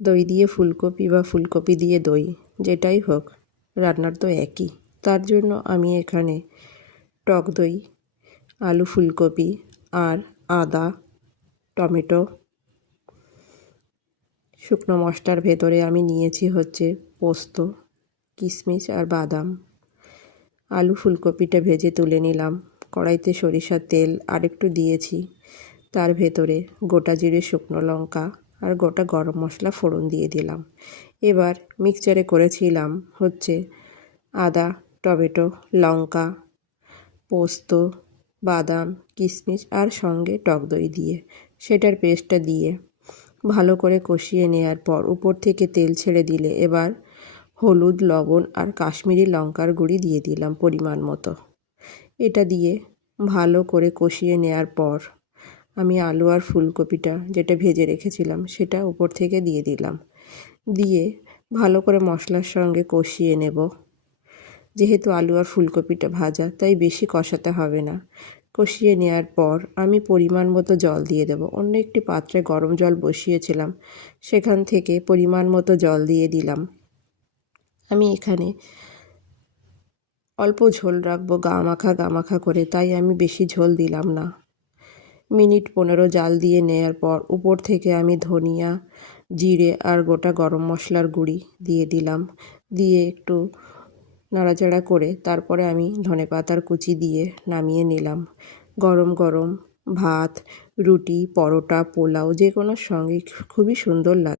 দই দিয়ে ফুলকপি বা ফুলকপি দিয়ে দই, যেটাই হোক রান্নার তো একই। তার জন্য আমি এখানে টক দই, আলু, ফুলকপি আর আদা, টমেটো, শুকনো মশলার ভেতরে আমি নিয়েছি হচ্ছে পোস্ত, কিশমিশ আর বাদাম। আলু ফুলকপিটা ভেজে তুলে নিলাম। কড়াইতে সরিষার তেল আরেকটু দিয়েছি, তার ভেতরে গোটা জিরে, শুকনো লঙ্কা আর গোটা গরম মশলা ফোড়ন দিয়ে দিলাম। এবার মিক্সচারে করেছিলাম হচ্ছে আদা, টমেটো, লঙ্কা, পোস্ত, বাদাম, কিশমিশ আর সঙ্গে টক দই দিয়ে সেটার পেস্টটা দিয়ে ভালো করে কষিয়ে নেওয়ার পর উপর থেকে তেল ছেড়ে দিলে এবার হলুদ, লবণ আর কাশ্মীরি লঙ্কার গুঁড়ি দিয়ে দিলাম পরিমাণ মতো। এটা দিয়ে ভালো করে কষিয়ে নেওয়ার পর আমি আলু আর ফুলকপিটা যেটা ভেজে রেখেছিলাম সেটা উপর থেকে দিয়ে দিলাম। দিয়ে ভালো করে মশলার সঙ্গে কষিয়ে নেব। যেহেতু আলু আর ফুলকপিটা ভাজা তাই বেশি কষাতে হবে না। কষিয়ে নেওয়ার পর আমি পরিমাণ মতো জল দিয়ে দেব। অন্য একটি পাত্রে গরম জল বসিয়েছিলাম, সেখান থেকে পরিমাণ মতো জল দিয়ে দিলাম। আমি এখানে অল্প ঝোল রাখবো, গা মাখা করে, তাই আমি বেশি ঝোল দিলাম না। মিনিট 15 জাল দিয়ে নেওয়ার পর উপর থেকে আমি ধনিয়া, জিরে আর গোটা গরম মশলার গুঁড়ি দিয়ে দিলাম। দিয়ে একটু নাড়াচাড়া করে তারপরে আমি ধনেপাতার কুচি দিয়ে নামিয়ে নিলাম। গরম গরম ভাত, রুটি, পরোটা, পোলাও যে কোনোর সঙ্গে খুবই সুন্দর লাগে।